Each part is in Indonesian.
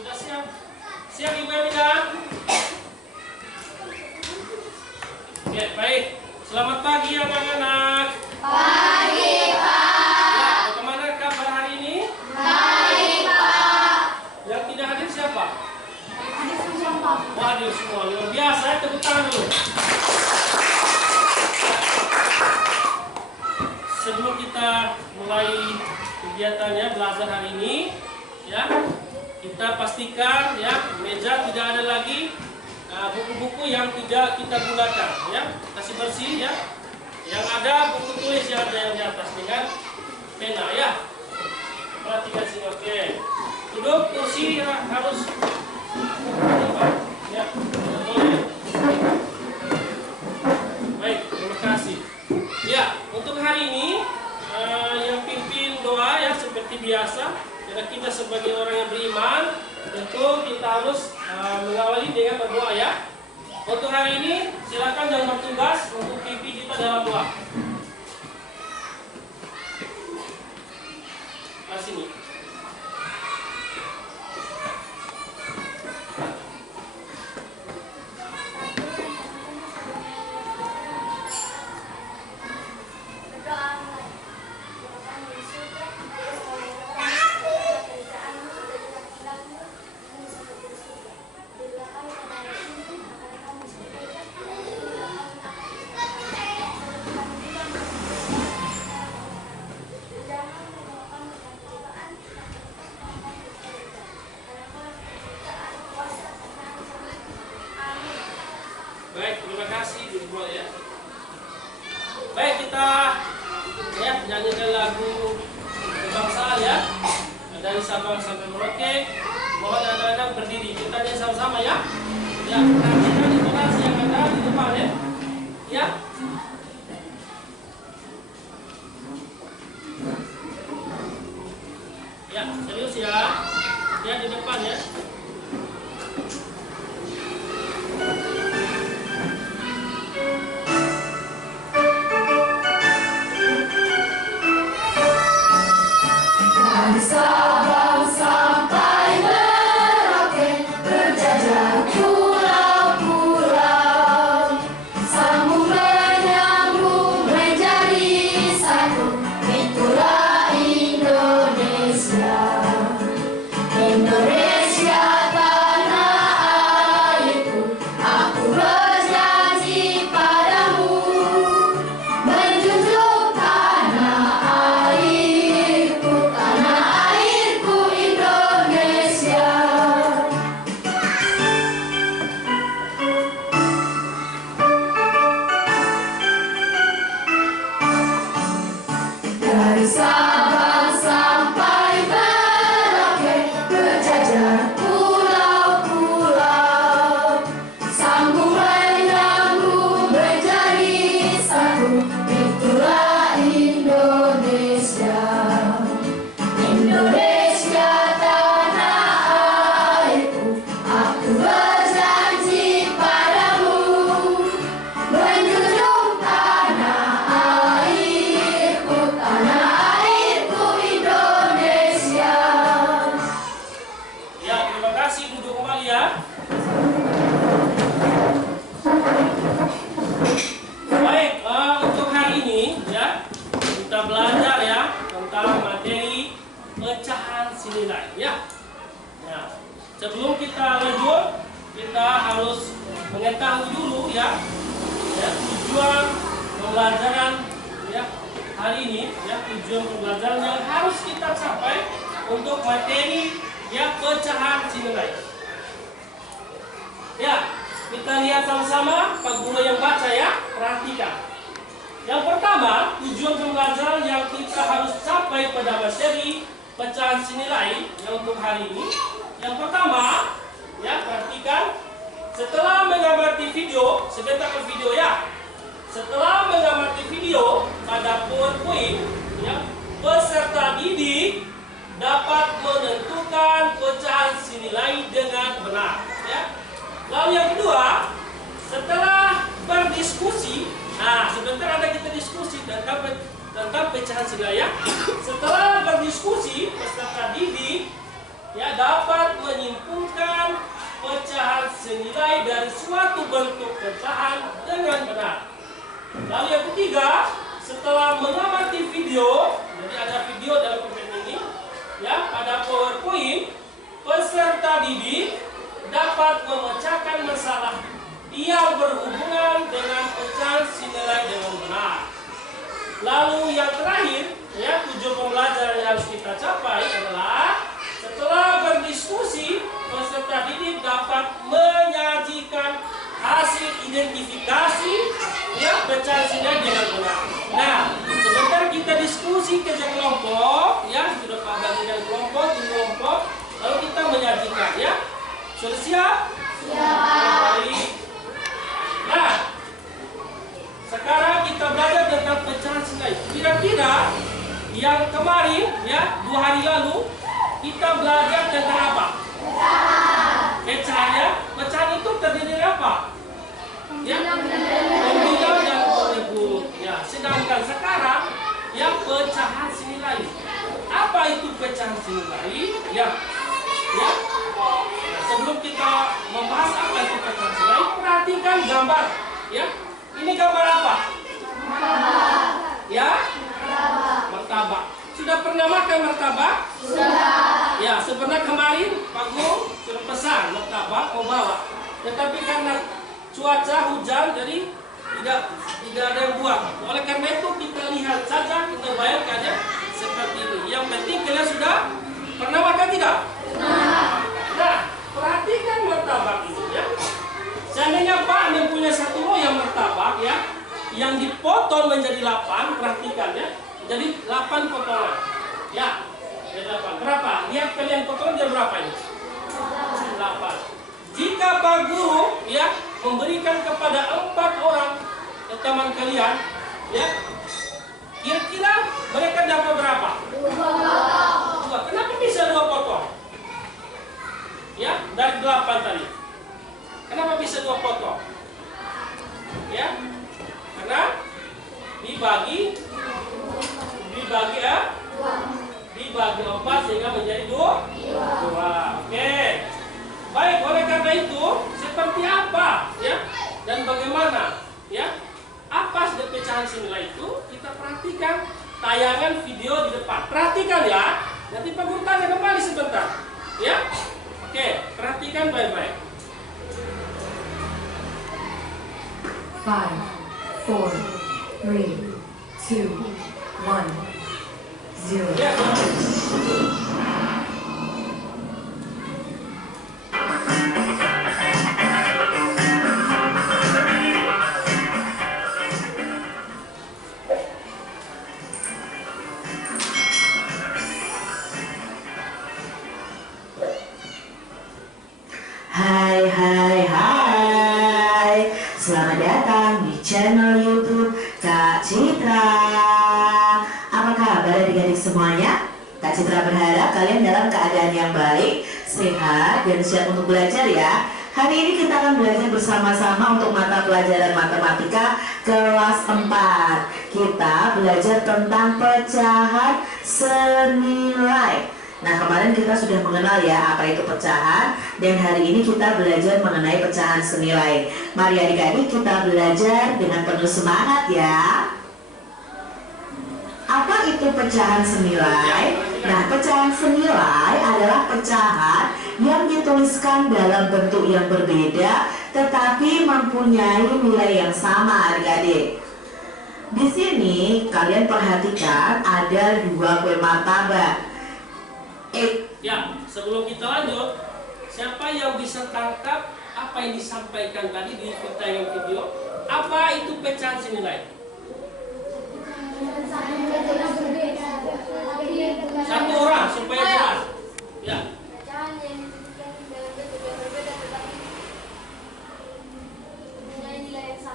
Sudah siap? Siap Ibu Emilia? Oke, baik. Selamat pagi anak-anak. Pagi, Pak. Ya, bagaimana kabar hari ini? Baik, Pak. Yang tidak hadir siapa? Hadir semua, Pak. Oh, hadir semua. Luar biasa, tepuk tangan dulu. Sebelum kita mulai kegiatannya belajar hari ini, ya, kita pastikan ya meja tidak ada lagi buku-buku yang tidak kita gunakan, ya, kasih bersih ya. Yang ada buku tulis yang ada yang di atas dengan pena ya. Perhatikan sini, oke. Duduk kursi ya, harus ya, boleh. Baik, terima kasih. Ya, untuk hari ini yang pimpin doa ya seperti biasa. Karena kita sebagai orang yang beriman, tentu kita harus mengawali dengan berdoa ya. Untuk hari ini, silakan yang bertugas untuk pimpin kita dalam doa. Mas ini. Baik, terima kasih Ibu ya. Baik, kita ya nyanyikan lagu kebangsaan ya. Dari Sabang sampai Merauke. Mohon anak-anak berdiri. Kita nyanyi sama-sama ya. Ya, perhatikan intonasi yang ada di depan ya. Ya. Ya, serius ya. Ya, di depan ya. Dari Sabang sampai Merauke, berjajar pulau-pulau, sambung menyambung menjadi satu, itulah Indonesia. Indonesia tanah airku, aku berjanji padamu, menjunjung tanah airku, Indonesia. Dari Sabang sampai Merauke, berjajar pulau-pulau, sambung menyambung menjadi satu, itulah Indonesia. Indonesia tanah airku, aku berjanji padamu, menjunjung tanah airku, Indonesia. Ya, terima kasih. Duduk kembali ya. Baik, untuk hari ini ya kita belajar ya tentang materi pecahan senilai ya. Nah, sebelum kita lanjut, kita harus mengetahui dulu ya, tujuan pembelajaran ya hari ini ya, tujuan pembelajaran yang harus kita capai untuk materi ya pecahan senilai. Ya, kita lihat sama-sama Pak Guru yang baca ya, perhatikan. Yang pertama, tujuan pembelajaran yang kita harus capai pada materi pecahan senilai yang untuk hari ini. Yang pertama, ya perhatikan, setelah mengamati video, sebentar ke video ya. Setelah mengamati video pada PowerPoint, ya, peserta didik dapat menentukan pecahan senilai dengan benar. Ya. Lalu yang kedua, setelah berdiskusi, nah sebentar ada kita diskusi tentang pecahan senilai ya. Setelah berdiskusi, peserta didik ya dapat menyimpulkan senilai dari suatu bentuk pecahan dengan benar. Lalu yang ketiga, setelah mengamati video, jadi ada video dalam PPT ini, ya, pada PowerPoint, peserta didik dapat memecahkan masalah yang berhubungan dengan pecahan senilai dengan benar. Lalu yang terakhir, ya, tujuan pembelajaran yang harus kita capai adalah setelah berdiskusi, peserta didik dapat menyajikan hasil identifikasi, ya, pecahan senilai dengan benar. Nah, sebentar kita diskusi kerja kelompok, ya, sudah bagikan kelompok, lalu kita menyajikan, ya. Sudah siap? Siap. Baik. Nah, sekarang kita belajar tentang pecahan senilai. Kira-kira yang kemarin, ya, 2 hari lalu kita belajar tentang apa? Pecahan, ya. Pecahan itu terdiri dari apa? Ya, nominal dan menyebut. Ya, sedangkan sekarang, ya, pecahan senilai. Apa itu pecahan senilai? Ya, ya. Nah, sebelum kita membahas apa itu pecahan senilai, perhatikan gambar. Ya, ini gambar apa? Ya, martabak. Sudah pernah makan martabak? Sudah. Ya, sebenarnya kemarin Pak Guru sudah pesan martabak mau bawa. Tetapi karena cuaca hujan, jadi tidak ada yang buat. Oleh karena itu kita lihat saja, kita bayangkan, ya, seperti ini. Yang penting kalian sudah pernah makan tidak? Nah, perhatikan martabak ini, ya. Seandainya Pak mempunyai satu loyang martabak, ya, yang dipotong menjadi 8, perhatikan, ya. Jadi 8 potongan. Ya, jadi 8. Berapa? Lihat kalian potong jadi berapa ini? 8. Jika Pak Guru, ya, memberikan kepada 4 orang teman kalian, ya, kira-kira mereka dapat berapa? 2. Kenapa bisa 2 potong? Ya, dari 8 tadi. Kenapa bisa 2 potong? Ya, karena dibagi 4 sehingga menjadi 2. Oke. Baik, oleh karena itu seperti apa, ya, dan bagaimana, ya, apa pecahan senilai itu, kita perhatikan tayangan video di depan. Perhatikan, ya. Nanti Pak Guru tanya kembali sebentar, ya. Oke, perhatikan baik-baik. 5, 4, 3, 2, 1, 0. Ya. Hai, selamat datang di channel YouTube Kak Citra. Apa kabar adik-adik semuanya? Kak Citra berharap kalian dalam keadaan yang baik, sehat, dan siap untuk belajar, ya. Hari ini kita akan belajar bersama-sama untuk mata pelajaran matematika kelas 4. Kita belajar tentang pecahan senilai. Nah, kemarin kita sudah mengenal, ya, apa itu pecahan, dan hari ini kita belajar mengenai pecahan senilai. Mari adik-adik kita belajar dengan penuh semangat, ya. Apa itu pecahan senilai? Nah, pecahan senilai adalah pecahan yang dituliskan dalam bentuk yang berbeda tetapi mempunyai nilai yang sama, adik-adik. Di sini kalian perhatikan ada 2 kue martabak. Ya, sebelum kita lanjut, siapa yang bisa tangkap apa yang disampaikan tadi di tayangan video? Apa itu pecahan senilai? Satu orang supaya jelas. Ya.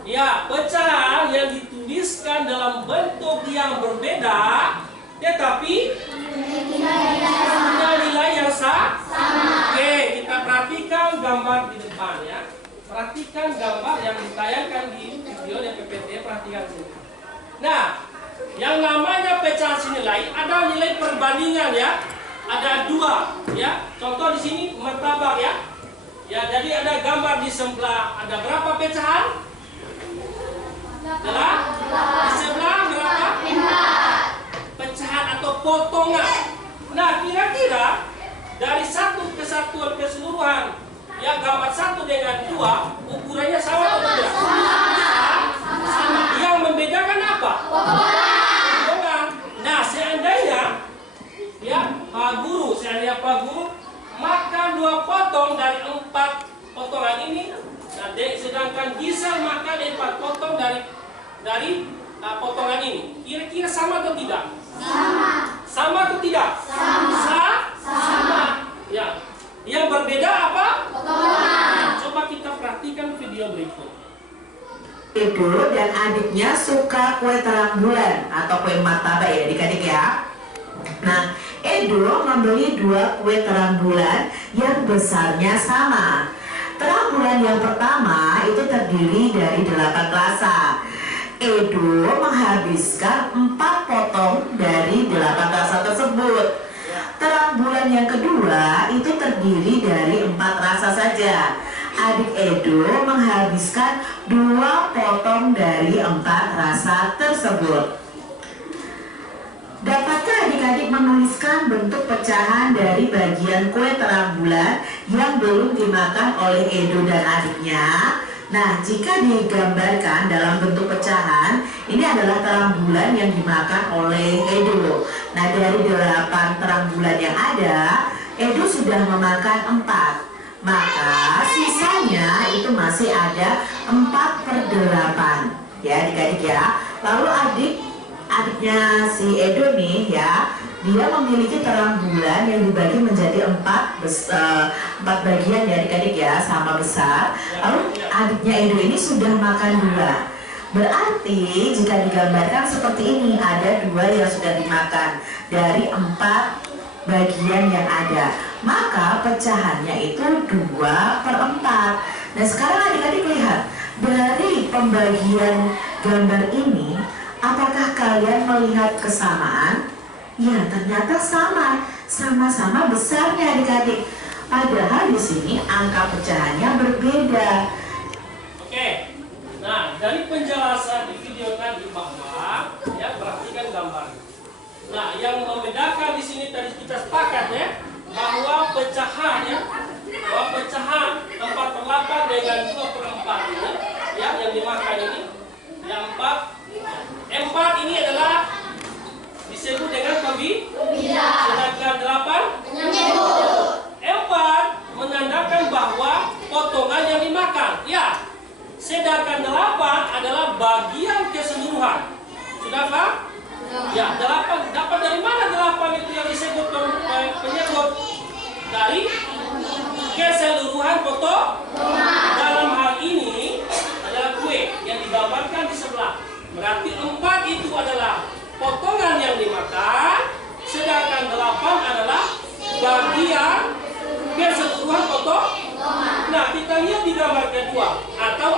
Ya, pecahan yang dituliskan dalam bentuk yang berbeda, tetapi punya nilai yang sama. Oke, kita perhatikan gambar di depan, ya. Perhatikan gambar yang ditayangkan di video yang PPT, perhatikan sini. Nah, yang namanya pecahan senilai ada nilai perbandingan, ya. Ada 2, ya. Contoh di sini martabak, ya. Ya, jadi ada gambar di sebelah. Ada berapa pecahan? Di sebelah berapa? Pecahan atau potongan. Nah, kira-kira dari satu kesatuan keseluruhan, ya gambar 1 dengan 2 ukurannya sama atau tidak? Sama. Yang membedakan apa? Potongan. Nah, seandainya Pak Guru makan 2 potong dari 4 potongan ini, nah, sedangkan Gisel makan 4 potong dari potongan ini. Kira-kira sama atau tidak? Sama atau tidak? Sama. Ya. Yang berbeda apa? Potongan. Coba kita perhatikan video berikut. Edo dan adiknya suka kue terang bulan atau kue martabak ya adik-adik ya. Nah, Edo membeli 2 kue terang bulan yang besarnya sama. Terang bulan yang pertama itu terdiri dari 8 rasa. Edo menghabiskan 4 potong dari 8 rasa tersebut. Terang bulan yang kedua itu terdiri dari 4 rasa saja. Adik Edo menghabiskan 2 potong dari 4 rasa tersebut. Dapatkah adik-adik menuliskan bentuk pecahan dari bagian kue terang bulan yang belum dimakan oleh Edo dan adiknya? Nah, jika digambarkan dalam bentuk pecahan, ini adalah terang bulan yang dimakan oleh Edo. Nah, dari 8 terang bulan yang ada, Edo sudah memakan 4. Maka sisanya itu masih ada 4/8. Ya, adik-adik ya. Lalu adiknya si Edo nih ya, dia memiliki terang bulan yang dibagi menjadi 4 bagian ya adik-adik ya, sama besar. Lalu adiknya Edo ini sudah makan 2. Berarti jika digambarkan seperti ini, ada 2 yang sudah dimakan dari 4 bagian yang ada. Maka pecahannya itu 2/4. Nah, sekarang adik-adik lihat dari pembagian gambar ini, apakah kalian melihat kesamaan? Ya, ternyata sama-sama besarnya adik-adik. Padahal di sini angka pecahannya berbeda. Oke. Nah, dari penjelasan di video tadi bahwa ya perhatikan gambar. Nah, yang membedakan di sini tadi kita sepakat ya bahwa pecahan 4/8 dengan 2/4 ini ya yang dimakan ini, yang 4 ini adalah disebut dengan pembida, sedangkan 8 4 menandakan bahwa potongan yang dimakan ya, sedangkan 8 adalah bagian keseluruhan. Sudah paham? Ya, 8 dapat dari mana 8 itu yang disebut penyebut? Dari keseluruhan potongan. Dalam hal ini adalah kue yang digambarkan di sebelah. Berarti 4 itu adalah potongan yang dimakan, sedangkan 8 adalah bagian keseluruhan potongan. Nah, kita lihat di gambar kedua atau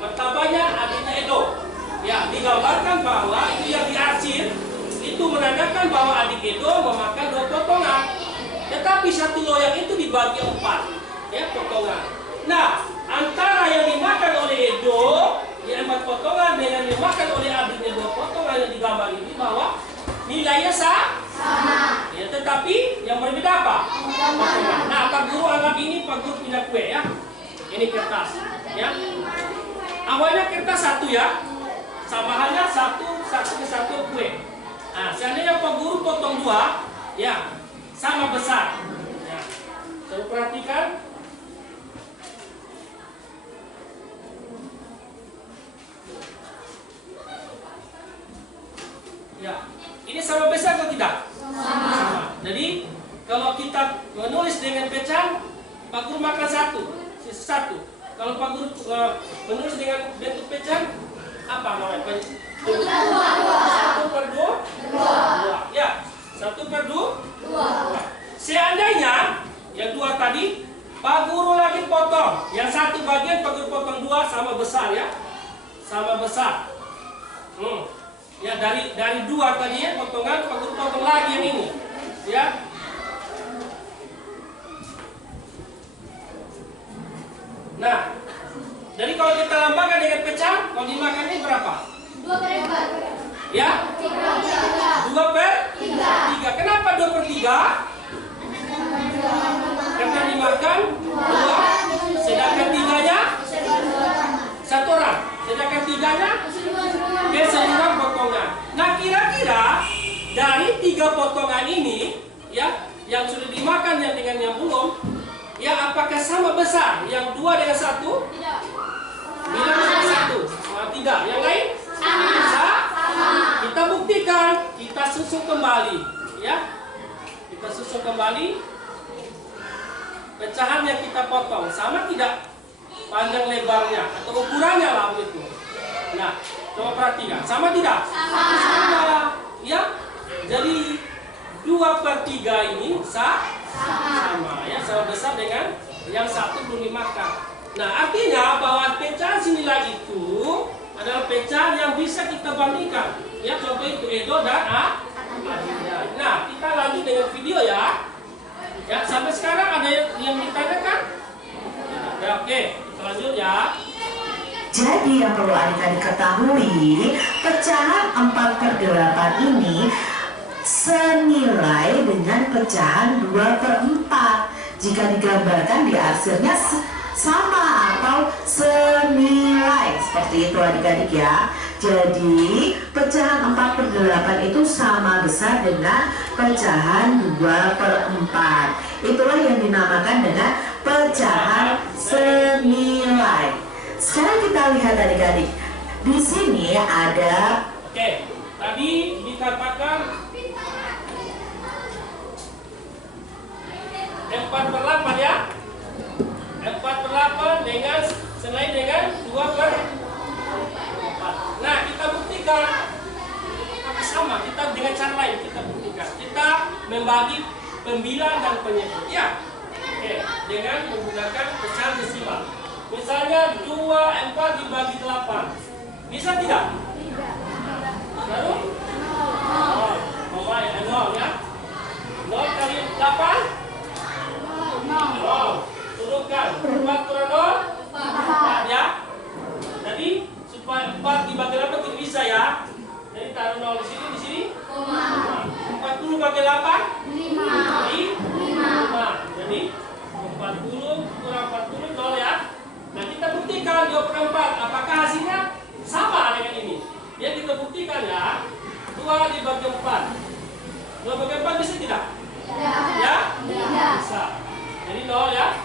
martabaknya adiknya Edo. Ya, digambarkan bahwa itu yang diarsir itu menandakan bahwa adik Edo memakan 2 potongan. Tetapi satu loyang itu dibagi 4 ya potongan. Nah, antara yang dimakan oleh Edo ya 4 potongan dengan dimakan oleh adiknya 2 potongan yang digambar ini bahwa nilainya sama. Ya, tetapi yang berbeda apa? Potongan. Nah, Pak Guru anggap ini Pak Guru punya kue ya. Ini kertas ya. Awalnya kertas 1 ya. Sama halnya satu ke satu kue. Nah, seandainya Pak Guru potong 2, ya sama besar. Ya. Coba perhatikan. Ya, ini sama besar atau tidak? Sama. Jadi kalau kita menulis dengan pecahan, Pak Guru makan 1, sisa 1. Kalau Pak Guru menulis dengan bentuk pecahan, apa namanya? 1/2. Ya, 1/2. Seandainya yang 2 tadi Pak Guru lagi potong, yang 1 bagian Pak Guru potong 2 sama besar ya, sama besar. Ya, dari 2 tadi ya potongan Pak Guru potong lagi yang ini, ya. Nah, jadi kalau kita lambangkan dengan pecahan, kalau dimakan ini berapa? 2/4. Ya? 2/3. Kenapa 2/3? Karena dimakan 2, sedangkan 3-nya 1 orang, sedangkan 3-nya keseluruhan potongan. Nah, kira-kira dari 3 potongan ini, ya, yang sudah dimakan yang dengan yang belum, ya, apakah sama besar? Yang 2 dengan 1? Bila dengan 1? Tidak. Yang lain? Sama. Kita buktikan. Kita susun kembali, ya. Kita susun kembali. Pecahan yang kita potong sama tidak panjang lebarnya atau ukurannya lah begitu. Nah, coba perhatikan, sama tidak? Sama. Ya, jadi 2/3 ini sama, ya, sama besar dengan yang 1 belum dimakan. Nah, artinya bahwa pecahan senilai itu adalah pecahan yang bisa kita bandingkan. Ya, contoh itu Edo dan Aditya. Nah, kita lanjut dengan video ya. Ya, sampai sekarang ada yang ditanyakan? Ya, oke, kita lanjut ya. Jadi yang perlu adik-adik ketahui, pecahan 4/8 ini senilai dengan pecahan 2/4 jika digambarkan di arsirnya sama atau senilai, seperti itu adik-adik ya. Jadi pecahan 4/8 itu sama besar dengan pecahan 2/4. Itulah yang dinamakan dengan pecahan senilai. Sekarang kita lihat adik-adik. Di sini ada. Oke, tadi dikatakan 4/8 ya. 4/8 dengan senilai dengan 2/4. Nah, kita buktikan sama. Kita dengan cara lain kita buktikan. Kita membagi pembilang dan penyebut. Ya. Oke, dengan menggunakan pecahan desimal. Misalnya 2/4 dibagi 8. Bisa tidak? Baru? 0 ya. 0 kali 8? 0. Turunkan. 4 kurang 0? 4 ya. Jadi supaya 4 dibagi 8 tidak bisa ya. Jadi taruh 0 di sini, 40 bagi 8? 5. Jadi 40 kurang 40 0 ya. Nah, kita buktikan 2/4. Apakah hasilnya sama dengan ini? Ya, kita buktikan ya. 2 dibagi 4. 2 bagi 4 bisa tidak? Ya? Bisa. Jadi 0 ya.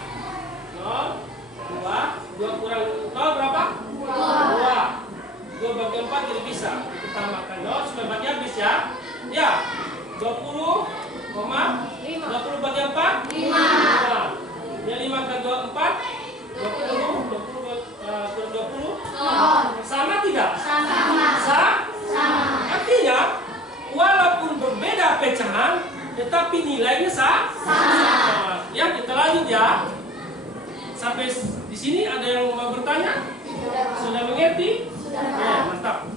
0, 2 kurang 0 berapa? 2. 2 bagi 4 tidak bisa. Kita tambahkan 0 supaya bagi habis ya. Ya. 20 bagi 4? 5. Ya, 5 kali 4? 20 kurang 20? Sama tidak? Sama. Artinya, walaupun berbeda pecahan, tetapi nilainya sama. Ya, kita lanjut ya. Sampai di sini ada yang mau bertanya? Sudah mengerti? Ya, mantap.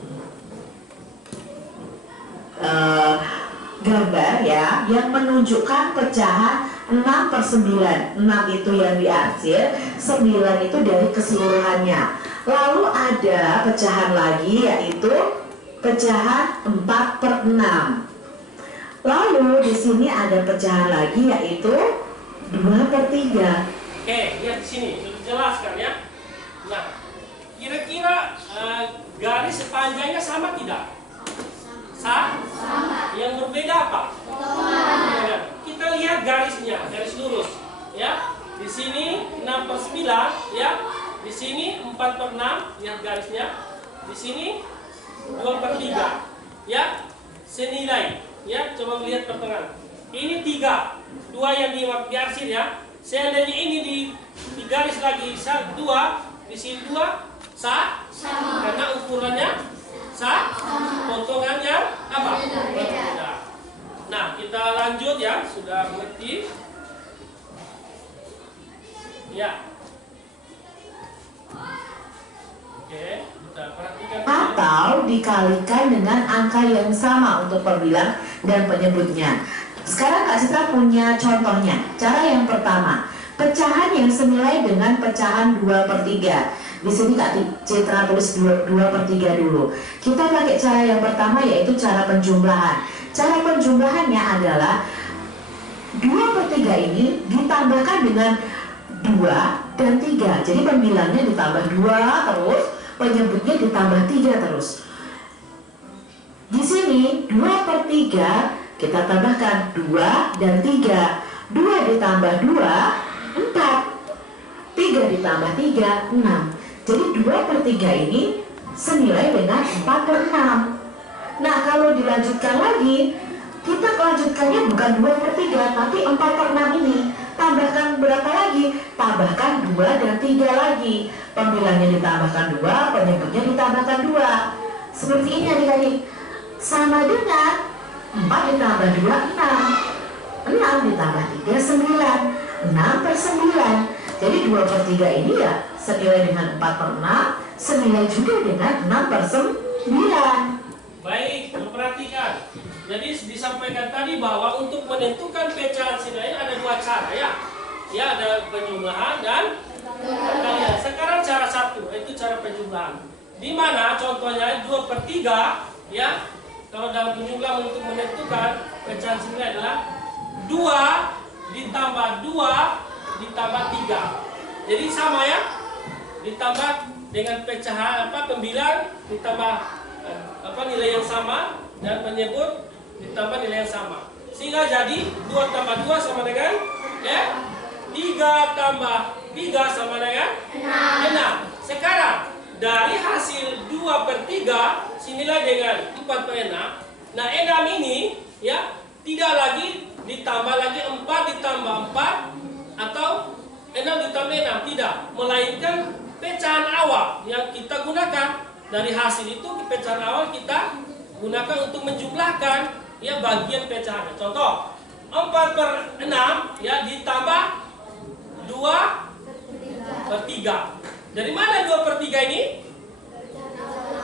Gambar ya yang menunjukkan pecahan 6/9. 6 itu yang diarsir, 9 itu dari keseluruhannya. Lalu ada pecahan lagi yaitu pecahan 4/6. Lalu di sini ada pecahan lagi yaitu 2/3. Oke, lihat di sini sudah jelaskan ya. Nah, kira-kira garis sepanjangnya sama tidak? Sama. Yang berbeda apa? Kita lihat garisnya, garis lurus, ya. Di sini 6/9, ya. Di sini 4/6, lihat garisnya. Di sini 2/3, ya. Senilai, ya. Coba lihat pertengahan. Ini 3, 2 yang diarsir ya. Seandainya ini di garis lagi 2, di sini 2, sama. Karena ukurannya potongannya apa? Berbeda. Nah, kita lanjut ya, sudah mengerti? Ya. Oke, kita perhatikan. Atau dikalikan dengan angka yang sama untuk perbilang dan penyebutnya. Sekarang Kak Citra punya contohnya. Cara yang pertama, pecahan yang senilai dengan pecahan 2/3. Di sini Kak Citra tulis 2/3 dulu. Kita pakai cara yang pertama, yaitu cara penjumlahan. Cara penjumlahannya adalah 2/3 ini ditambahkan dengan 2 dan 3. Jadi pembilangnya ditambah 2 terus, penyebutnya ditambah 3 terus. Di sini 2/3 kita tambahkan 2 dan 3. 2 ditambah 2, 4. 3 ditambah 3, 6. Jadi 2/3 ini senilai dengan 4/6. Nah, kalau dilanjutkan lagi, kita lanjutkannya bukan 2/3, tapi 4/6 ini. Tambahkan berapa lagi? Tambahkan 2 dan 3 lagi. Pembilangnya ditambahkan 2, penyebutnya ditambahkan 2. Seperti ini adik-adik. Sama dengan 4 ditambah 2, 6. 6 ditambah 3, 9. 6/9. Jadi 2/3 ini ya senilai dengan 4/6, senilai juga dengan 6/9. Baik, perhatikan. Jadi disampaikan tadi bahwa untuk menentukan pecahan senilai ada 2 cara ya. Ya, ada penjumlahan dan perkalian. Sekarang cara satu, itu cara penjumlahan. Di mana contohnya 2/3 ya. Kalau dalam penjumlahan untuk menentukan pecahan senilai adalah 2 ditambah 2 ditambah 3. Jadi sama ya. Ditambah dengan pecahan pembilang ditambah nilai yang sama, dan penyebut ditambah nilai yang sama. Sehingga jadi 2 tambah 2 sama dengan 3 tambah 3 sama dengan 6. Sekarang dari hasil 2/3 senilai dengan 4/6. Nah, 6 ini ya tidak lagi ditambah lagi 4 ditambah 4 atau 6 ditambah 6, tidak, melainkan pecahan awal yang kita gunakan. Dari hasil itu pecahan awal kita gunakan untuk menjumlahkan ya bagian pecahannya. Contoh 4/6 ya ditambah 2/3. Dari mana 2/3 ini?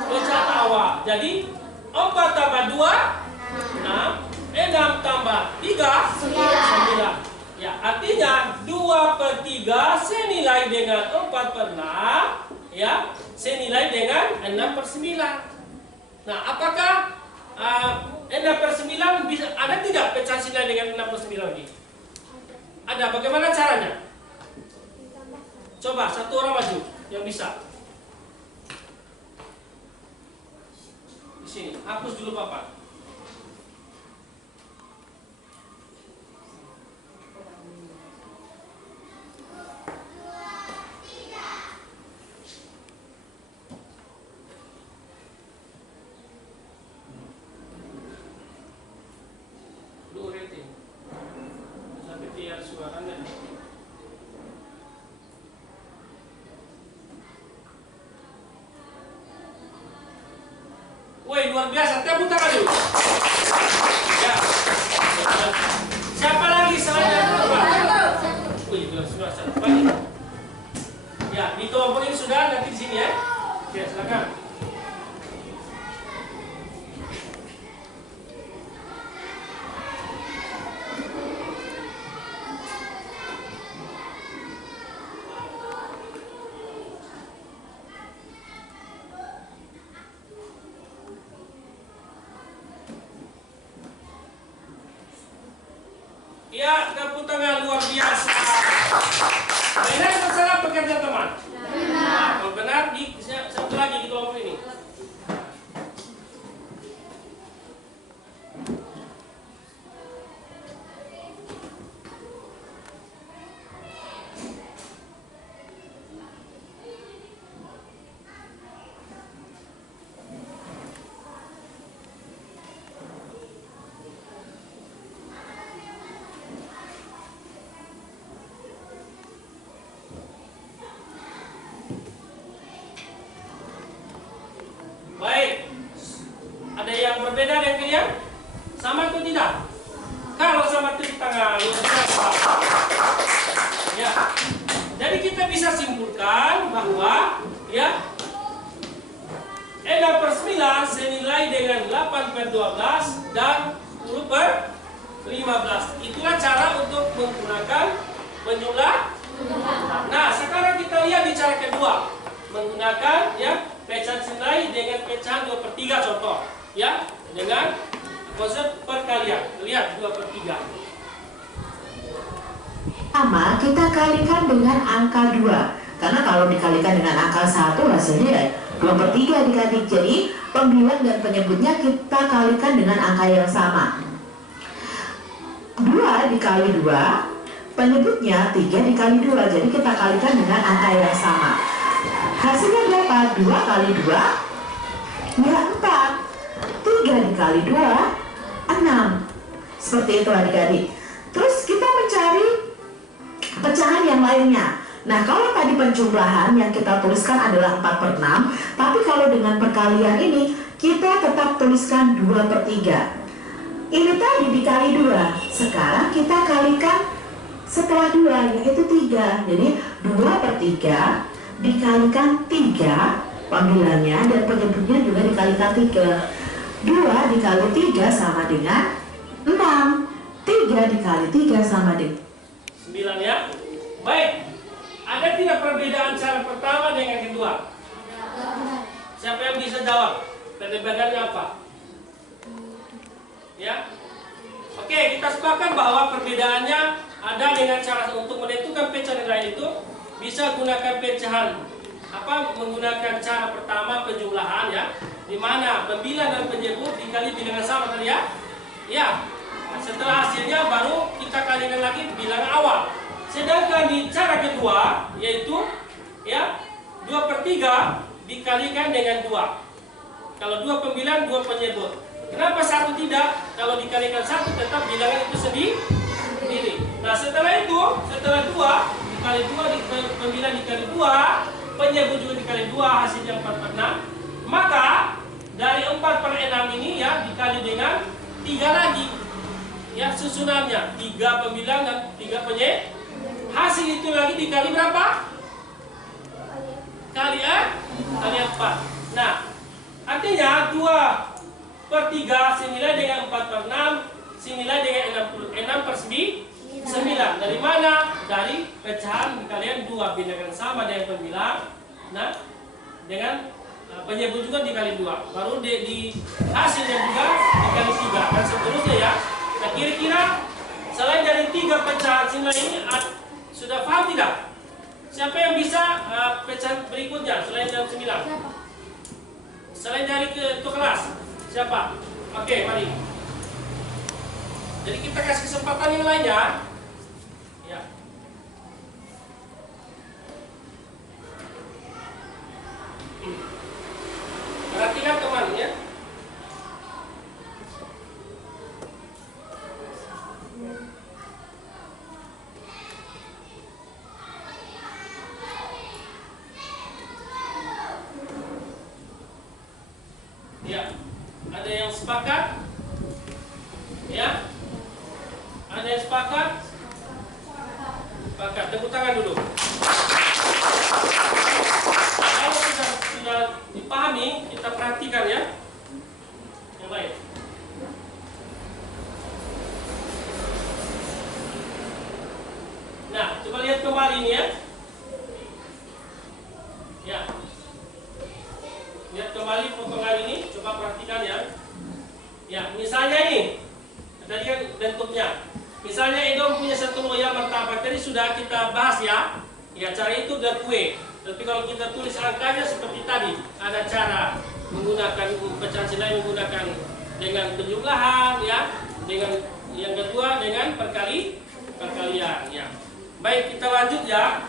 Pecahan awal. Jadi 4 tambah 2 6, 6 tambah 3 9. Ya, artinya 2/3 senilai dengan 4/6 ya, senilai dengan 6/9. Nah, apakah 6/9 bisa ada tidak pecahan senilai dengan 6/9 ini? Ada. Bagaimana caranya? Coba satu orang maju yang bisa. Di sini, hapus dulu papan. Lu rating. Sampai tiar suaranya. Woi, luar biasa. Tepuk tangan dulu. Ya. Siapa lagi selain yang kedua? Wih, sudah satu. Ya, di kelompok ini sudah, nanti di sini ya. Oke, silakan. Ya, tepuk tangan luar biasa. Benar atau salah pekerjaan teman? Benar. Kalau benar, satu lagi di kelompok ini. Baik, ada yang berbeda dengan kalian? Sama atau tidak? Kalau sama tepuk tangan, luar biasa. Ya, jadi kita bisa simpulkan bahwa ya 6/9 senilai dengan 8/12 dan 10/15. Itulah cara untuk menggunakan menjumlah Nah, sekarang kita lihat di cara kedua menggunakan ya pecahan senilai dengan pecahan 2/3 contoh ya dengan konsep perkalian. Lihat 2/3. Pertama, kita kalikan dengan angka 2. Karena kalau dikalikan dengan angka 1 hasilnya ya 2/3 dikali. Jadi pembilang dan penyebutnya kita kalikan dengan angka yang sama. 2 dikali 2, penyebutnya 3 dikali 2. Jadi kita kalikan dengan angka yang sama. Hasilnya berapa? 2 kali 2 ya 4. 3 dikali 2 6. Seperti itu adik-adik. Terus kita mencari pecahan yang lainnya. Nah, kalau tadi penjumlahan yang kita tuliskan adalah 4/6, tapi kalau dengan perkalian ini kita tetap tuliskan 2/3. Ini tadi dikali 2. Sekarang kita kalikan setelah 2 yaitu 3. Jadi 2/3 dikalikan 3 panggilannya dan penyebutnya juga dikalikan 3. 2 dikali 3 sama dengan 6. 3 dikali 3 sama dengan 9 ya. Baik. Ada tidak perbedaan cara pertama dengan kedua? Siapa yang bisa jawab? Perbedaannya apa? Ya. Oke, kita sepakat bahwa perbedaannya ada dengan cara untuk menentukan pecahan nilai itu bisa gunakan pecahan menggunakan cara pertama penjumlahan ya, di mana pembilang dan penyebut dikali bilangan sama tadi ya. Ya. Nah, setelah hasilnya baru kita kalikan lagi bilangan awal. Sedangkan di cara kedua yaitu ya 2/3 dikalikan dengan 2. Kalau 2 pembilang 2 penyebut. Kenapa 1 tidak? Kalau dikalikan 1 tetap bilangan itu sendiri. Nah setelah 2 dikali 2 pembilang dikali 2 penyebut juga dikali 2 hasilnya 4/6. Maka dari 4/6 ini ya dikali dengan 3 lagi. Ya susunannya 3 pembilang dan 3 penyebut. Hasil itu lagi dikali berapa? Kali 4. Nah, artinya 2/3 senilai dengan 4/6 senilai dengan 66/9. Dari mana? Dari pecahan dikalian 2 bilangan sama dengan pembilang. Nah, dengan penyebut juga dikali 2. Baru di hasilnya juga dikali 3 dan seterusnya ya. Nah, kira-kira selain dari 3 pecahan senilai ini sudah paham tidak? Siapa yang bisa pecahan berikutnya selain dari 9? Selain dari ke kelas? Siapa? Oke, mari. Jadi kita kasih kesempatan yang lainnya. Ya. Perhatikan teman ya. Ya, ada yang sepakat? Ya, ada yang sepakat? Sepakat, tepuk tangan dulu. Kalau sudah dipahami, kita perhatikan ya. Yang lain. Nah, coba lihat kembali ini ya. Ya. Lihat kembali potongan ini, coba perhatikan ya. Ya, misalnya ini, tadi kan bentuknya. Misalnya Edom punya satu loyal martabak, tadi sudah kita bahas ya. Ya, cara itu dan kue. Tapi kalau kita tulis angkanya seperti tadi, ada cara menggunakan pecahan senilai menggunakan dengan penjumlahan ya, dengan yang kedua dengan perkalian ya. Baik, kita lanjut ya.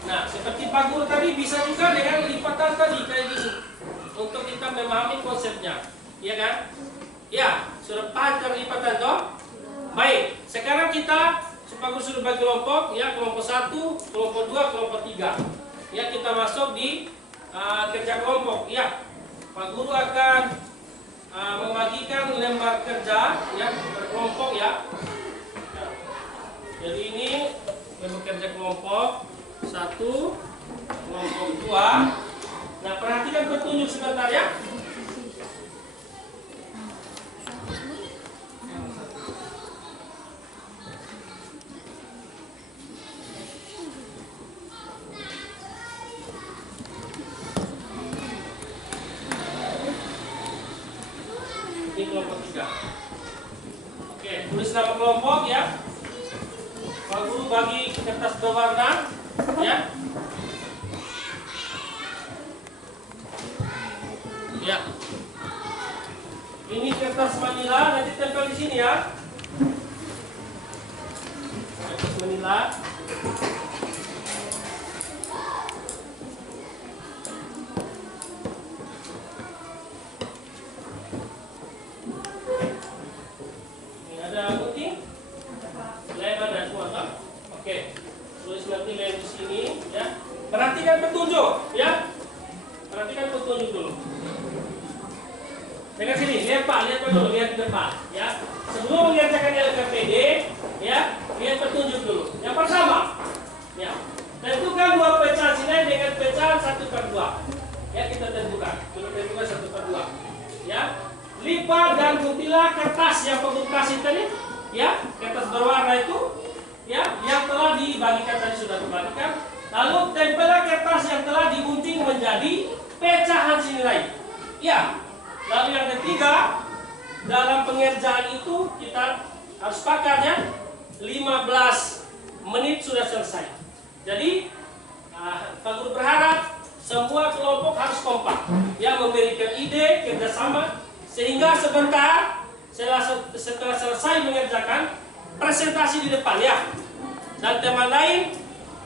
Nah, seperti Pak Guru tadi bisa juga dengan lipatan tadi kayak gini untuk kita memahami konsepnya, ya kan? Ya, sudah paham kan lipatan toh? Baik, sekarang kita Pak Guru sudah bagi kelompok, ya kelompok 1, kelompok 2, kelompok 3. Ya, kita masuk di kerja kelompok. Ya, Pak Guru akan membagikan lembar kerja ya berkelompok ya. Jadi ini lembar kerja kelompok 1, kelompok 2. Nah, perhatikan petunjuk sebentar ya. perhatikan. Oke, tulis nama kelompok ya. Pak Guru bagi kertas berwarna ya. Ya. Ini kertas manila, nanti tempel di sini ya. Kertas manila. Ini ada gunting. Lem ada semua kan? Oke. Tulis nanti lem di sini ya. Perhatikan petunjuk ya. Perhatikan petunjuk dulu. Dengan sini, lihat Pak dulu, lihat di depan, ya. Sebelum mengerjakan LKPD, ya, lihat petunjuk dulu. Yang pertama, ya, tentukan dua pecahan sini dengan pecahan 1/2. Ya, kita tentukan, tentukan 1/2. Ya, lipat dan guntinglah kertas yang Pak Guru kasih tadi, ya, kertas berwarna itu, ya, yang telah dibagikan tadi sudah dibagikan. Lalu tempelkan kertas yang telah digunting menjadi pecahan senilai. Ya. Lalu yang ketiga, dalam pengerjaan itu kita harus sepakat ya, 15 menit sudah selesai. Jadi Pak Guru berharap semua kelompok harus kompak, ya, memberikan ide kerjasama sehingga sebentar setelah selesai mengerjakan presentasi di depan ya. Dan teman lain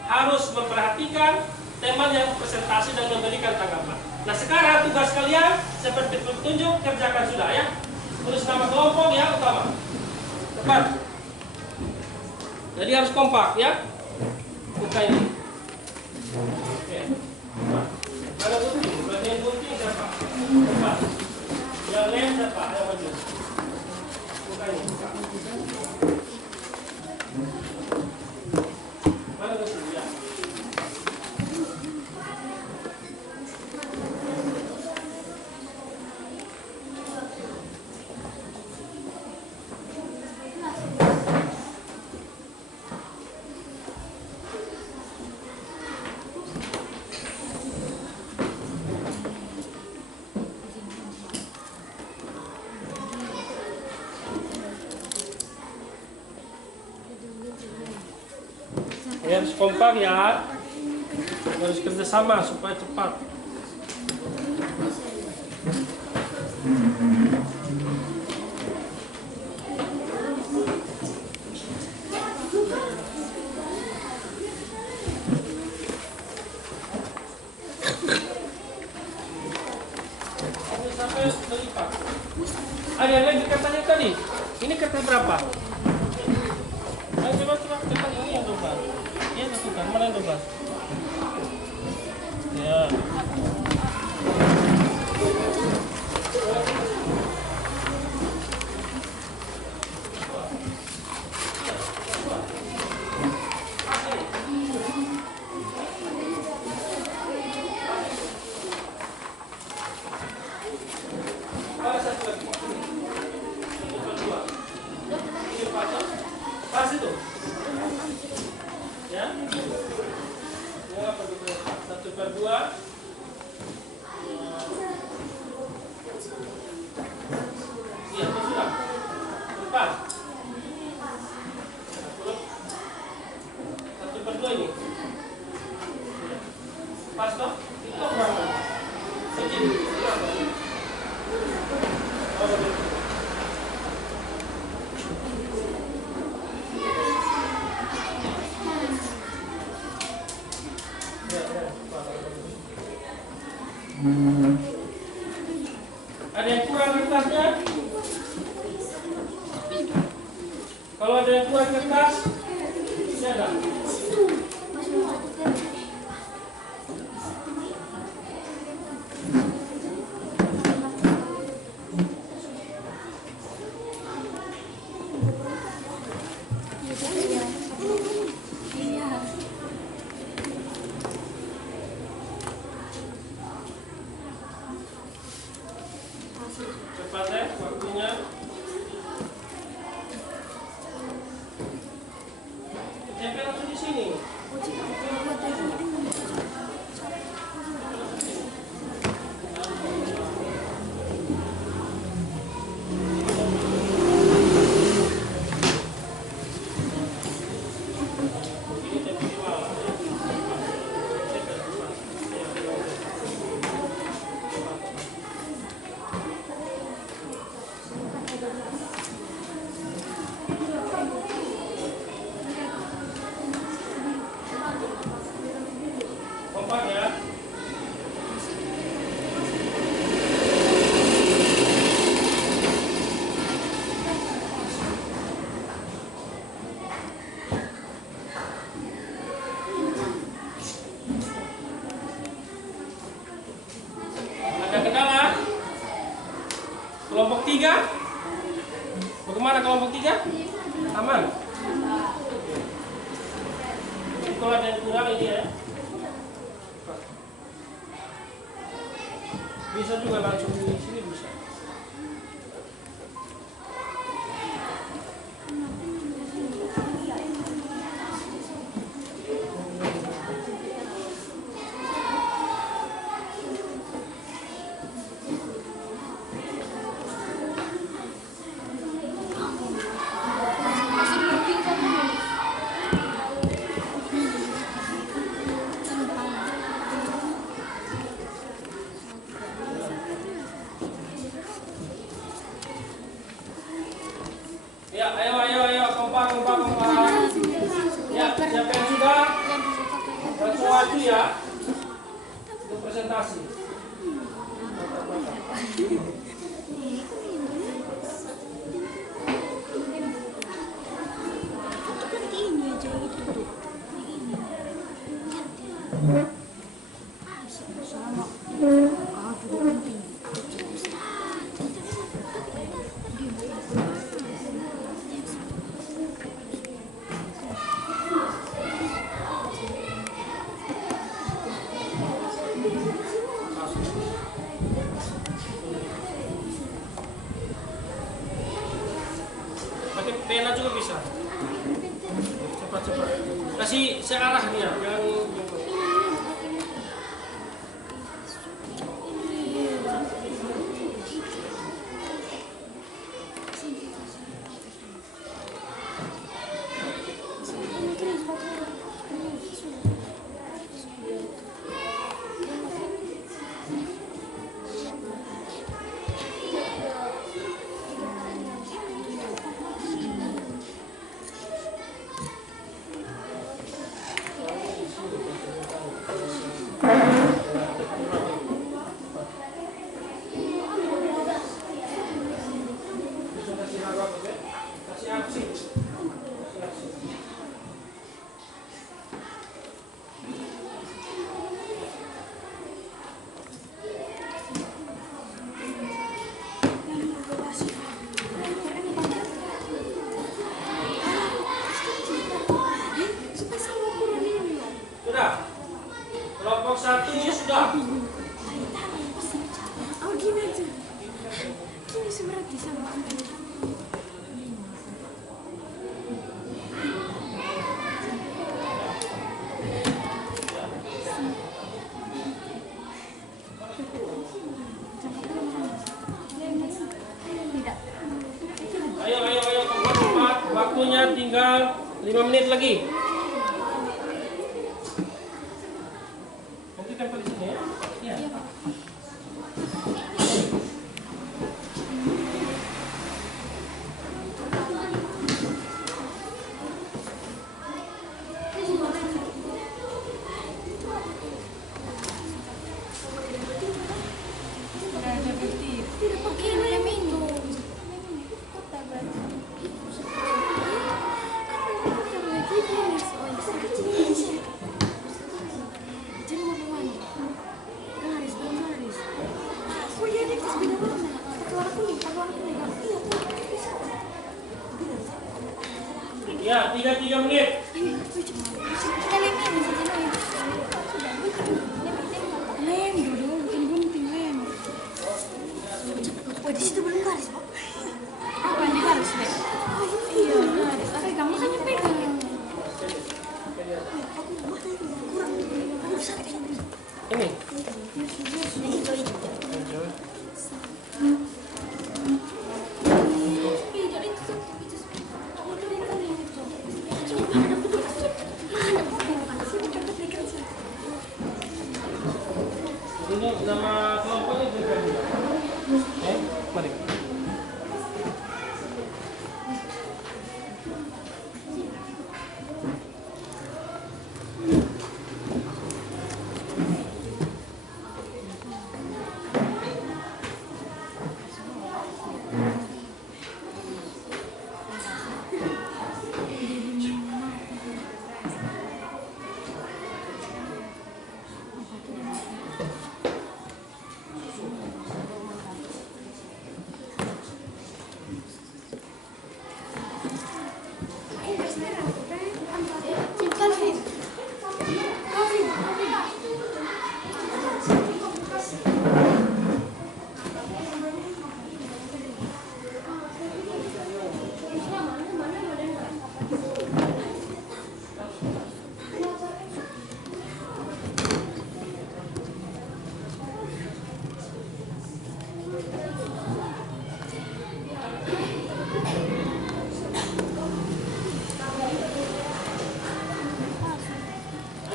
harus memperhatikan teman yang presentasi dan memberikan tanggapan. Nah sekarang tugas kalian seperti petunjuk kerjakan sudah ya. Tulis nama kelompok ya utama. Tepat. Jadi harus kompak ya. Buka ini. Oke. Ada gunting. Bagian gunting siapa? Tepat. Yang lem siapa? Yang maju. Buka ini. Buka. Mana gunting ya? Ya, harus kompak ya, harus kerjasama supaya cepat. Sampai terlipat. Ada yang lagi kertasnya tadi. Ini kertas berapa? Ayo coba kertas ini yang 12. Iya tentukan mana yang 12? Ya. Ada satu lagi. Ini pas itu. Ya, 1/2. Iya, sudah. Pas. 1/2 ini. Pas toh? Itu berapa? Segini. Ada yang kurang kertasnya? Kalau ada yang kurang kertas, bisa ada. Cepat ya, waktunya. Tempel langsung kalau ada yang kurang ini ya. Bisa juga langsung di sini bisa. Ya, ayo, kompak. Ya, siapa yang sudah langsung maju ya untuk presentasi. Pakai pena juga bisa. Cepat. Kasih searah dia, jangan. Kasih aksi. Sudah. Kelompok 1 ini sudah. Oh gini aja. Gini seberarti sama. Ayo, kompak. Waktunya tinggal 5 menit lagi. Nanti tempel di sini ya. Iya. Tidak pakai lem itu. Kota berarti.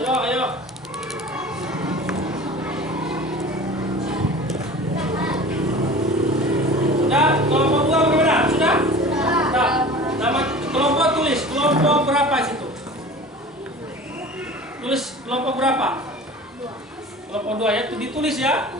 ayo. Sudah, kelompok 2 bagaimana? Sudah? Sudah. Nama kelompok tulis, kelompok berapa situ? Tulis kelompok berapa? Kelompok 2 ya, ditulis ya.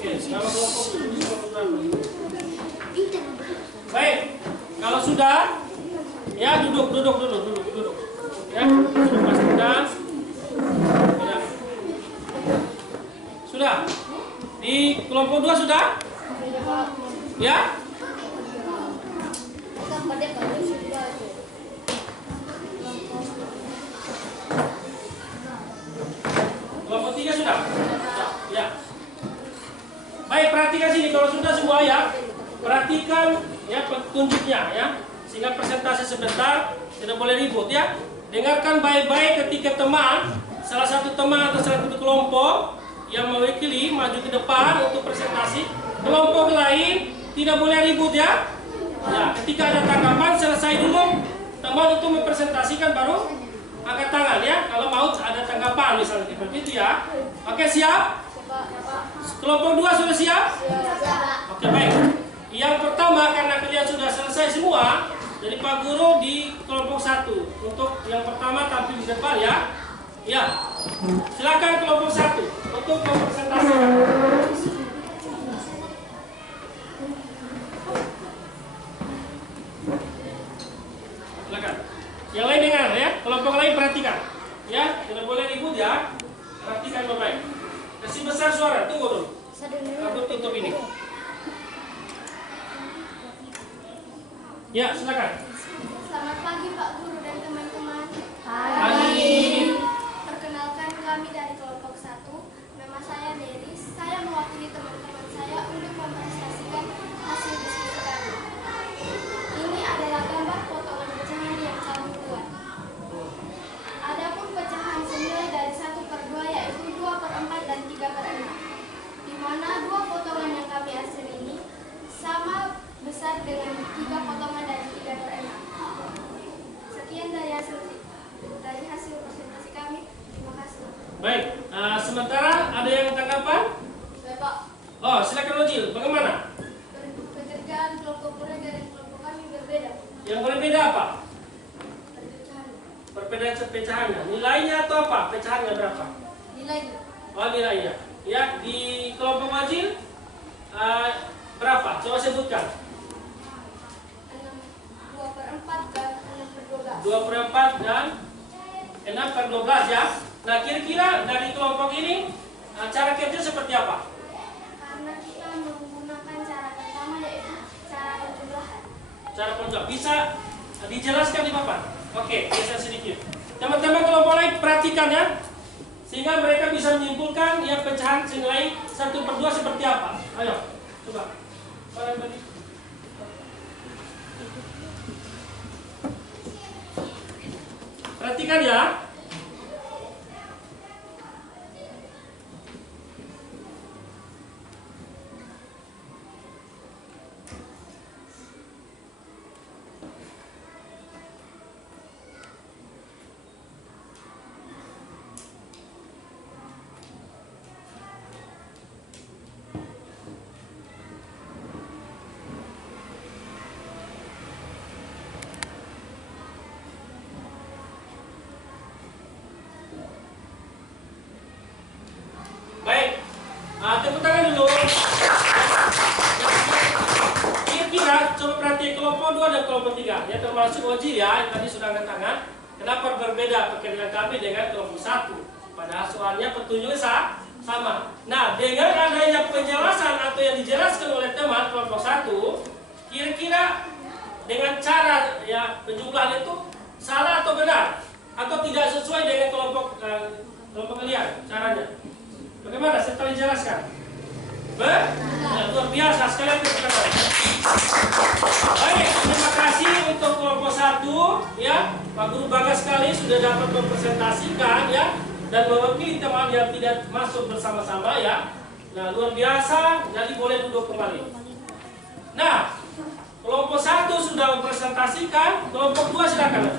Oke, nama kelompok baik, kalau sudah, ya duduk. Ya, duduk pastikan. Ya. Sudah. Di kelompok 2 sudah? Ya? Kelompok 3 sudah? Ya. Baik, perhatikan sini kalau sudah semua ya. Perhatikan ya petunjuknya ya. Sehingga presentasi sebentar, tidak boleh ribut ya. Dengarkan baik-baik ketika teman, salah satu teman atau salah satu kelompok yang mewakili maju ke depan untuk presentasi. Kelompok lain tidak boleh ribut ya. Ya, ketika ada tanggapan selesai dulu teman untuk mempresentasikan baru angkat tangan ya. Kalau mau ada tanggapan misalnya seperti itu ya. Oke, siap? Kelompok 2 sudah siap? Oke, baik. Yang pertama karena kalian sudah selesai semua, jadi Pak Guru di kelompok 1 untuk yang pertama tampil di depan ya. Ya. Silakan kelompok 1 untuk mempresentasikan. Silakan. Yang lain dengar ya, kelompok lain perhatikan. Ya, tidak boleh ribut ya. Perhatikan baik-baik. Kasih besar suara, tunggu dulu. Aku tutup ini. Ya, silakan. Selamat pagi Pak Guru dan teman-teman. Pagi. Perkenalkan kami dari kelompok 1. Nama saya Deris. Saya mewakili teman-teman saya untuk mempresentasikan hasil diskusi kami. Ini adalah gambar potongan pecahan yang kami buat. Adapun pecahan senilai dari 1/2 yaitu 2/4 dan 3/6. Di mana dua potongan yang kami hasil ini sama besar dengan 3 potongan dari 3/6. Sekian dari hasil presentasi kami. Terima kasih. Baik, sementara ada yang tanggapan? Bapak, Oh, silakan Ojil. Bagaimana? pekerjaan kelompok mereka dan kelompok kami berbeda. Yang berbeda apa? Pecahan Perbedaan pecahannya. Nilainya atau apa? Pecahannya berapa? nilainya Oh, nilainya. Ya, di kelompok Ojil berapa? Coba sebutkan. 2/4 dan 6/12. 2/4 dan 6/12 ya. Nah, kira-kira dari kelompok ini cara kerja seperti apa? Karena kita menggunakan cara pertama yaitu cara penjumlahan. Cara penjawab bisa dijelaskan di papan. Oke, geser sedikit. Teman-teman kelompok lain perhatikan ya, sehingga mereka bisa menyimpulkan ya pecahan senilai 1/2 seperti apa. Ayo, coba. Kalian beri. Perhatikan ya. Baik, tepuk tangan dulu. Kira-kira coba perhatikan kelompok 2 dan kelompok 3 ya, termasuk Oji ya yang tadi sudah angkat tangan. Kenapa berbeda pekerjaan kami dengan kelompok 1? Padahal soalnya petunjuknya sama. Nah, dengan adanya penjelasan atau yang dijelaskan oleh teman kelompok 1, kira-kira dengan cara ya penjumlahan itu salah atau benar atau tidak sesuai dengan kelompok kalian caranya? Bagaimana? Saya telah jelaskan. Luar biasa sekalian. Baik, terima kasih untuk kelompok 1 ya. Pak Guru bangga sekali sudah dapat mempresentasikan ya dan mewakili teman yang tidak masuk bersama-sama ya. Nah, luar biasa, jadi boleh duduk kembali. Nah, kelompok 1 sudah mempresentasikan, kelompok 2 silakan.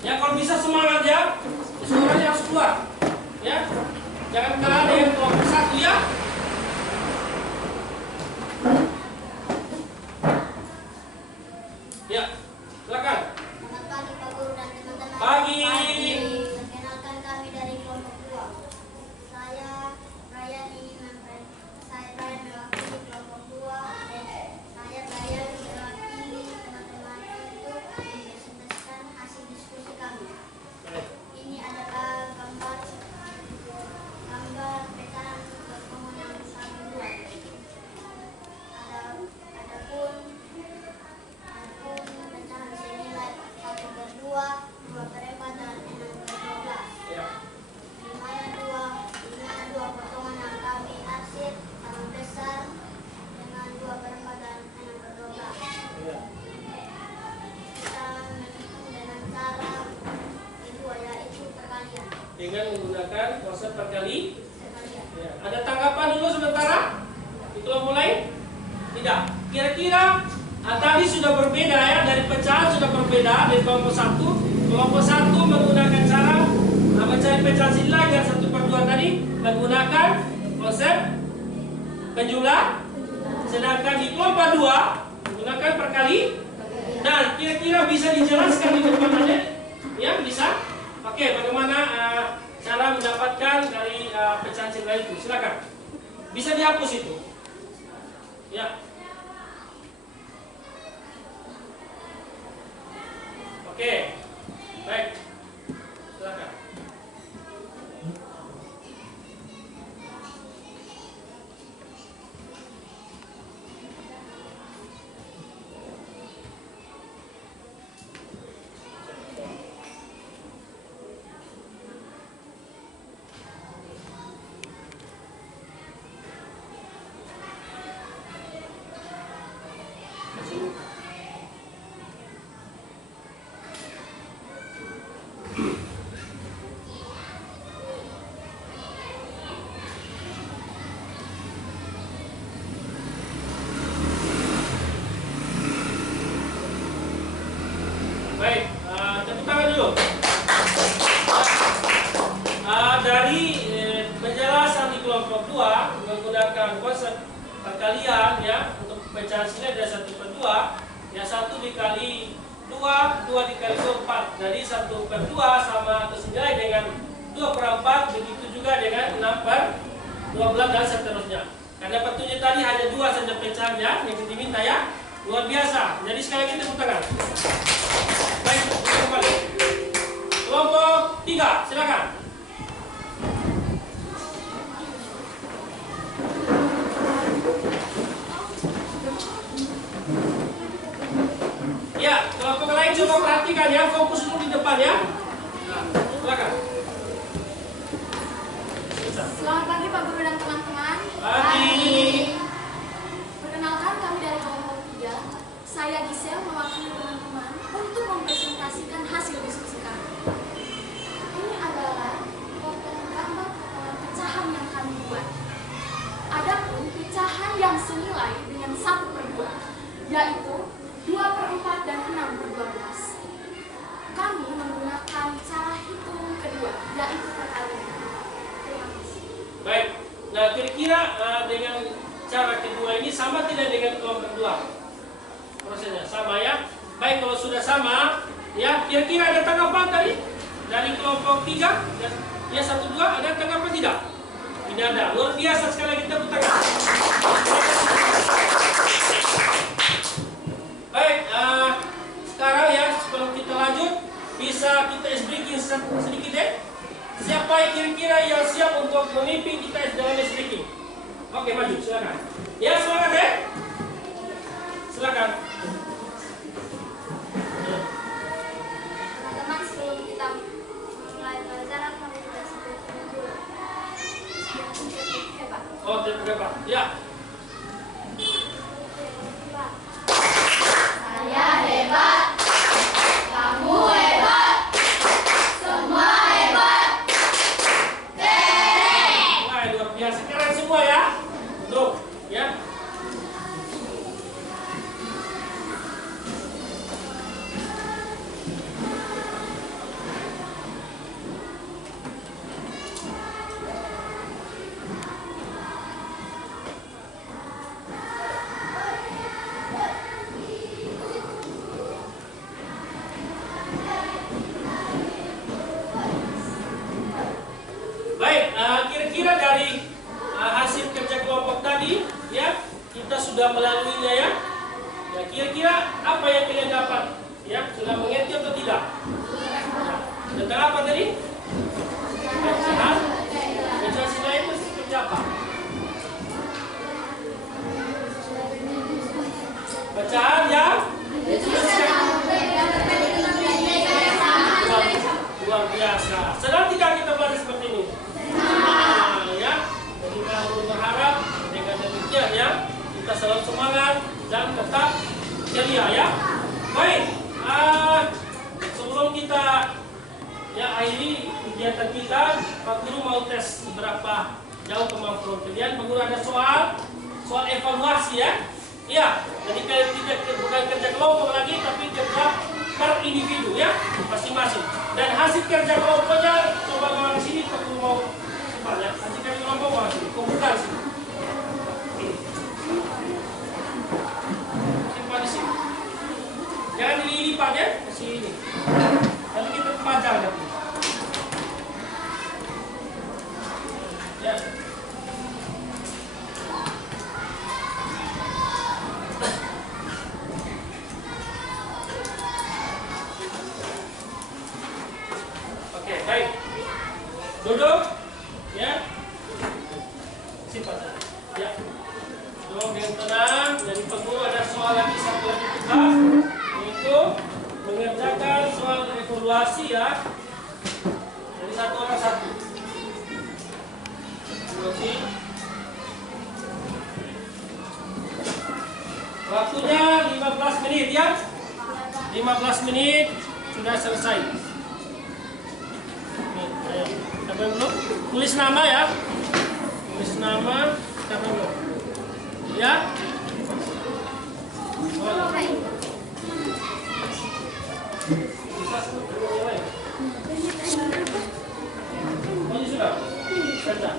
Ya, kalau bisa semangat ya, suaranya harus keluar. Ya, jangan kalah dengan kelompok 1 ya. Ya, silakan. Selamat pagi Pak Guru dan teman-teman. Pagi. Perkenalkan kami dari kelompok 2. Saya Rayani saya Ryan mewakili kelompok 2 dan saya Ryan mewakili teman-teman untuk mempresentasikan hasil diskusi kami. Ini adalah gambar pecahan permohonan 1 2. Adapun pecahan senilai 1/2, 2/4 dan 6/12. Di mana dua potongan yang kami arsip sama besar dengan 2/4 dan 6/12. Kita menghitung dengan cara kedua yaitu perkalian. Dengan menggunakan konsep perkalian. Perkalian. Ya. Ada tanggapan dulu sementara? Di kelompok lain? Tidak. Kira-kira tadi sudah berbeda ya, dari pecahan sudah berbeda dari kelompok 1. Kelompok 1 menggunakan cara mencari pecahan senilai yang 1/2 tadi menggunakan konsep penjumlah. Sedangkan di kelompok 2 menggunakan perkali. Nah, kira-kira bisa dijelaskan di depan aja? Ya, bisa? Oke, bagaimana cara mendapatkan dari pecahan senilai itu? Silakan. Bisa dihapus itu. Ya. Oke. Baik. Silakan. Baik, tepuk tangan dulu. Dari penjelasan di kelompok 2 menggunakan konsep perkalian ya untuk pecahan senilai dari 1/2 ya 1 dikali 2, 2 dikali 4. Jadi 1/2 sama atau senilai dengan 2/4, begitu juga dengan 6/12 dan seterusnya. Karena petunjuk tadi hanya 2 saja pecahannya yang diminta ya. Luar biasa. Jadi sekali lagi tepuk tangan. Baik, kembali. Kelompok 3, silakan. Ya, kelompok lain coba perhatikan ya, fokus dulu di depan ya. Nah, silakan. Selamat pagi Pak Guru dan teman-teman. Pagi. Perkenalkan kami dari kelompok 3. Saya Gisel mewakili teman-teman untuk mempresentasikan hasil diskusi kami. Ini adalah gambar potongan pecahan yang kami buat. Adapun pecahan yang senilai dengan 1/2, yaitu 2/4 dan 6/12. Kami menggunakan cara hitung kedua, yaitu perkalian. Terima kasih. Baik. Nah, kira-kira dengan cara kedua ini sama tidak dengan kelompok 2? Prosesnya sama ya. Baik, kalau sudah sama ya, kira-kira ada tanggapan tadi dari kelompok 3 ya 1 2 ada tanggapan tidak? Tidak ada. Luar biasa, sekali lagi tepuk tangan. Baik, sekarang ya sebelum kita lanjut bisa kita ice breaking sedikit ya. Siapa yang kira-kira yang siap untuk memimpin kita dalam ice breaking? Oke, maju, silakan. Ya, semangat ya. Silakan. Teman-teman, sebelum kita mulai pelajaran kami sudah sebutkan dulu. Oh, tidak Pak. Ya. Baik, kira-kira dari hasil kerja kelompok tadi, ya kita sudah melaluinya ya. Ya, kira-kira apa yang kalian dapat? Ya, sudah mengerti atau tidak? Ya. Tentang apa tadi? Pecahan. Pecahan sila itu seperti apa? Pecahan yang luar biasa. Sedang tidak kita belajar seperti ini? Nah, ya. Jadi kita berharap dengan demikian ya, kita selalu semangat dan tetap ceria ya. Baik, sebelum kita ya akhiri kegiatan kita, Pak Guru mau tes berapa jauh kemampuan kalian. Pak Guru ada soal evaluasi ya. Iya, jadi kalian tidak bukan kerja kelompok lagi, tapi kerja per individu ya, masing-masing. Dan hasil kerja kelompoknya coba bawa ke sini, Pak Guru mau simpan ya. Hasil kerja kelompok bawa ke sini, kumpulkan sini. Simpan di sini. Jangan dilipat ya, ke sini. Nanti kita pajang nanti. Ya. Oke, baik. Duduk. Ya. Simpan. Ya. Duduk dengan tenang. Jadi Guru ada soal lagi satu lagi tugas, yaitu mengerjakan soal evaluasi ya. Jadi satu orang satu. Evaluasi. Waktunya 15 menit ya. 15 menit sudah selesai. Nih, ayo. Siapa yang belum? Tulis nama ya. Tulis nama. Siapa yang belum? Ya. Oh, ini sudah. Sudah.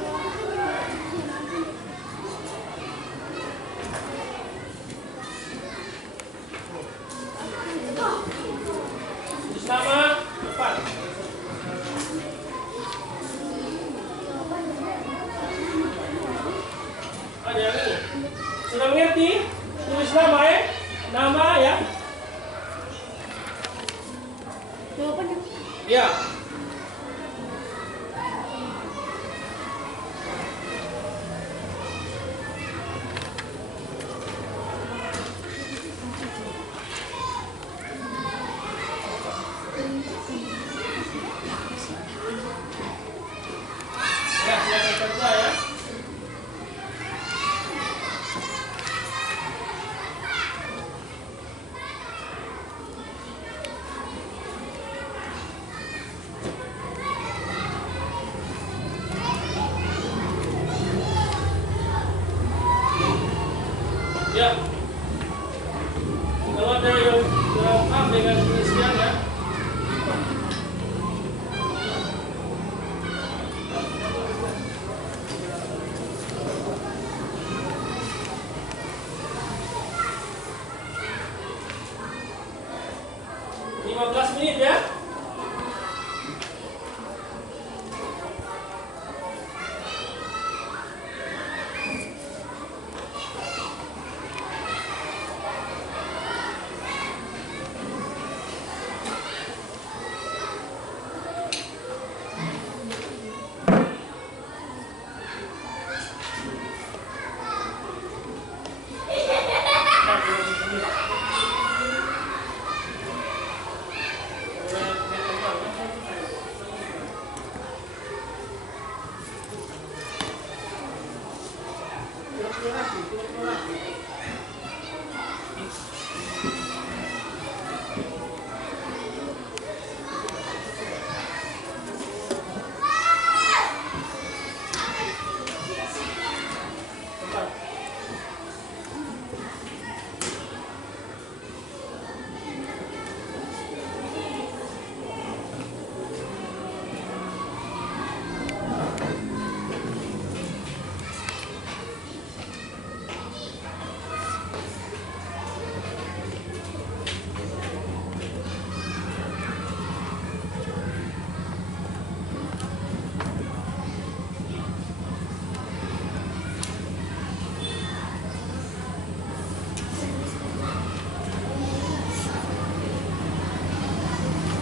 Tulis nama depan. Ada yang ini. Sudah mengerti? Tulis nama ya. Nama ya. Ya. Ya, silakan kerja ya. Ya, kalau ada yang kurang paham dengan pengisian ya. Menit ya.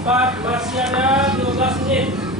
Masih ada 12 menit.